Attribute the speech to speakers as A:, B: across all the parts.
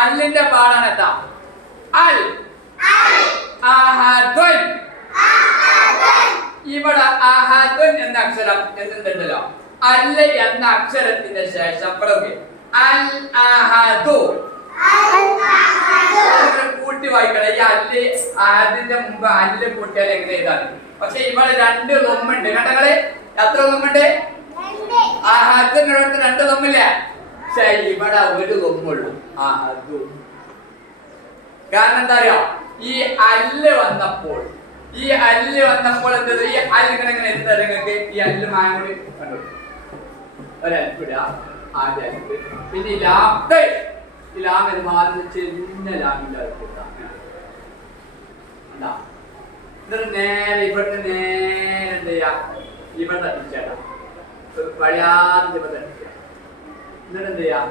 A: അല്ലിന്റെ പാടാണ് എത്താം അൽ. അഹദുൻ ഇവിടെ അഹദുൻ എന്ന അക്ഷരം എന്തുണ്ടല്ലോ? അല്ല എന്ന അക്ഷരത്തിന്റെ ശേഷം പ്രതി അൽ അഹദു കൂട്ടി വായിക്കണം. ഈ അല്ല് അഹദിന്റെ മുമ്പ് അല്ല് കൂട്ടിയാൽ എങ്ങനെ എഴുതാൻ പക്ഷെ ഇവിടെ രണ്ട് ലൊമ്മുണ്ട്. കണ്ടങ്ങൾ എത്ര ലൊമ്മുണ്ട്? അഹദിനടുത്ത് രണ്ട് ലൊമ്മില്ല? പക്ഷെ ഇവിടെ ഒരു ആ അത്. കാരണം എന്താ അറിയോ ഈ അല്ല് വന്നപ്പോൾ ഈ അല്ല് വന്നപ്പോൾ എന്തത്? ഈ അല്ല് ഇങ്ങനെ ഇങ്ങനെ എന്താ നിങ്ങൾക്ക് ഈ അല്ല് മാങ്ങി കണ്ടു? ഒരൽപ്പിട ആദ്യ അൽപ്പ് പിന്നെ ഈ ലാം ദേ, ഈ ലാം എന്ന് മാറുന്ന ചെറിയ അൽപ്പിട്ട എന്താ നേരെ ഇവിടുന്ന് നേരെ എന്ത് ചെയ്യാ? ഇവിടെ തട്ടിച്ചേട്ടാ വഴിയാതെ ഇവിടെ തട്ടിച്ച എന്നിട്ട് എന്ത് ചെയ്യാം?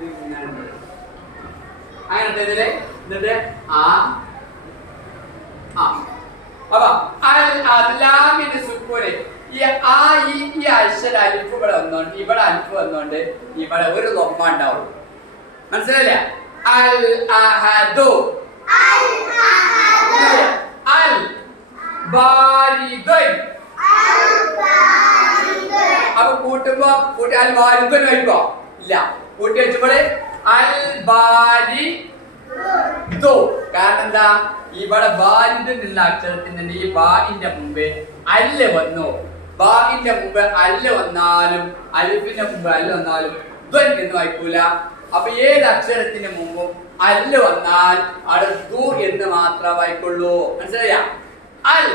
A: ഇങ്ങനെ. അങ്ങനെ ഉണ്ട് എന്നിട്ട് ആ ആ. അപ്പൊ അൽ അല്ലാമിന്റെ സുക്കൂന് ഈ ആ ഈ ഈ അക്ഷര അലിഫ് ഇവിടെ വന്നോണ്ട് ഇവിടെ അലിഫ് വന്നോണ്ട് ഇവിടെ ഒരു ലൊമ്മ ഉണ്ടാവുള്ളൂ. മനസ്സിലായില്ല? അൽ അഹദു. അൽ ബാരിദുൻ. അപ്പൊ കൂട്ടുമ്പോ കൂട്ടി അൽ ബാരിദുൻ വായിക്കോ ഇല്ല. കൂട്ടി വെച്ചപ്പോൾ അൽ ബാരി കാരണം എന്താ? ഇവിടെ ബാലിന്റെ അക്ഷരത്തിന്റെ ഈ ബാലിന്റെ മുമ്പ് അല്ല വന്നു. ബാലിന്റെ മുമ്പ് അല്ല വന്നാലും അലിഫിന്റെ മുമ്പ് അല്ല വന്നാലും ദ്വൻ എന്ന് വായിക്കൂല. അപ്പൊ ഏത് അക്ഷരത്തിന് മുമ്പും അല്ല വന്നാൽ ദു എന്ന് മാത്രമേ വായിക്കുള്ളൂ. മനസ്സിലായ? അൽ.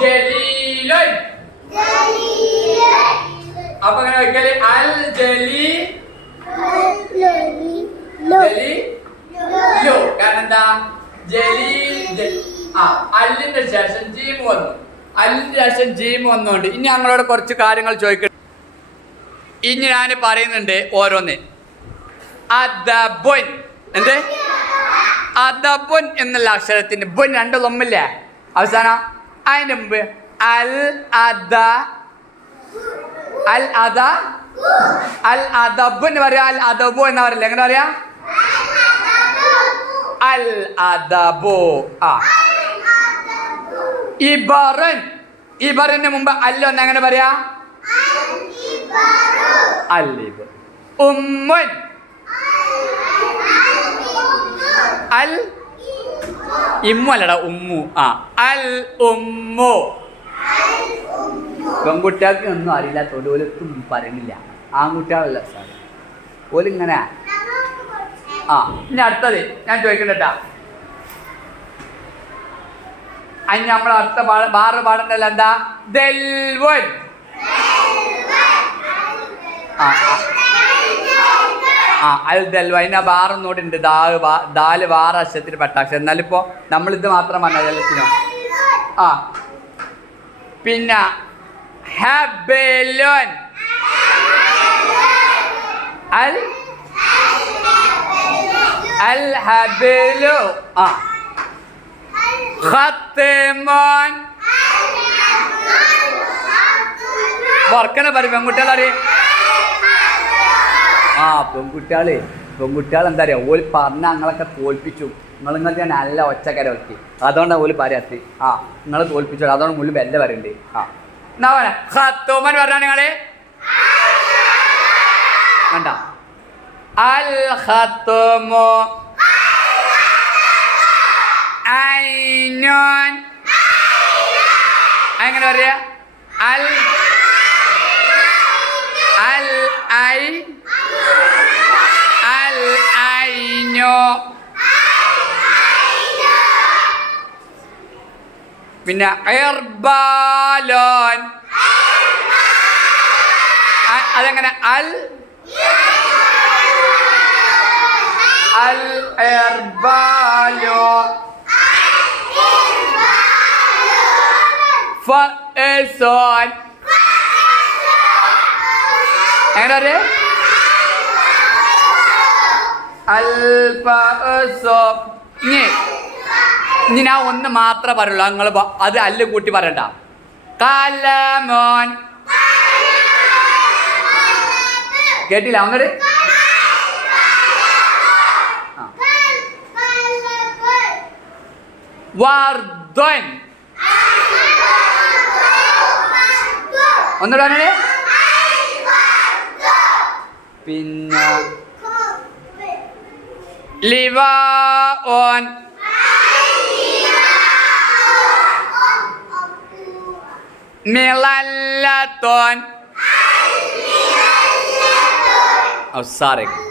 A: ജലീലുൻ. അപ്പൊ അങ്ങനെ വെക്കൽ അൽ ജലി ജലീ ലോ കാരണം എന്താ ജലീൽ ആ അല്ലിന്റെ ശേഷം ജീം വന്നു. അല്ലിന്റെ ശേഷം ജീം വന്നുകൊണ്ട് ഇനി ഞങ്ങളോട് കുറച്ച് കാര്യങ്ങൾ ചോദിക്കട്ടെ ഇനി ഞാൻ പറയുന്നുണ്ട് ഓരോന്ന്. അദബുൻ. എന്ത്? അദബുൻ എന്നുള്ള അക്ഷരത്തിന് ബുൻ രണ്ട് ലൊമ്മില്ലേ അവസാനം അതിന്റെ മുമ്പ് അൽ അദ അൽ അദ? അൽ അദബ് എന്ന് പറയാ അൽ അദബു എന്ന് പറയില്ല എങ്ങനെ പറയാ? അൽ അദബു. ആ. ഇബറൻ. ഇബറിന് മുമ്പ് അല്ല എന്ന് എങ്ങനെ പറയാ? അല്ലിബ് ഉമ്മൻ. അൽ ഇമ്മു അല്ലടാ ഉമ്മു. ആ. അൽ ഉമ്മു. പെൺകുട്ടികൾക്ക് ഒന്നും അറിയില്ലാത്തോണ്ട് ഓലൊന്നും പറയുന്നില്ല. ആൺകുട്ടികളല്ല സാർ ഓലിങ്ങനെ ആ ഇനി അടുത്തത് ഞാൻ ചോദിക്കണ്ടട്ടാ അതിന് നമ്മൾ അടുത്ത പാട ബാറ് പാടണ്ടല്ലോ എന്താ? ദൽവൻ. ആ ആ. ദൽവ അതിന് ആ നോട്ടുണ്ട് ദാൽ ദാൽ ബാറ് അക്ഷരത്തിന് പെട്ട അക്ഷരം എന്നാലിപ്പോ നമ്മളിത് മാത്രം പറഞ്ഞ ആ. പിന്നെ ഹബലുൻ അൽ അൽ ഹബലു ആ ഖത്തമോൻ വർക്കനെ പറയും പെൺകുട്ടികളെ ആ പെൺകുട്ടികളെ പെൺകുട്ടികൾ എന്താ പറയുക ഓൽ പറഞ്ഞ ഞങ്ങളൊക്കെ തോൽപ്പിച്ചു. നിങ്ങൾ നിങ്ങൾക്ക് നല്ല ഒച്ചക്കര വെക്കി അതുകൊണ്ടാണ് ഓൽ പറയാത്ത. ആ നിങ്ങൾ തോൽപ്പിച്ചു അതുകൊണ്ട് മുള്ളു ബെല്ല പറയണ്ട്. ആ. എന്നാ പറയാ ഖത്തോമൻ പറഞ്ഞാ നിങ്ങൾ? കണ്ട? അൽ ഖത്തോമോ ഐനോൻ എങ്ങനെ പറയാ? അൽ അൽ ഐ അൽ ഐനോ. പിന്നെ അ- അതെങ്ങനെ? അൽ? അൽ എർബാലോ ഫസോൻ എങ്ങനെ പറയാ അൽ ഫസോ ഇനി ഇനി ഞാൻ ഒന്ന് മാത്രമേ പറയുള്ളൂ. നിങ്ങൾ അത് അല്ല കൂട്ടി പറയണ്ട. കലമോൻ കേട്ടില്ല? അങ്ങോട്ട് വർദ്ധൻ. ഒന്നുകൂടെ അങ്ങനെ പിന്നെ. ലിവാ ഓൻ. Melalaton. I'm sorry.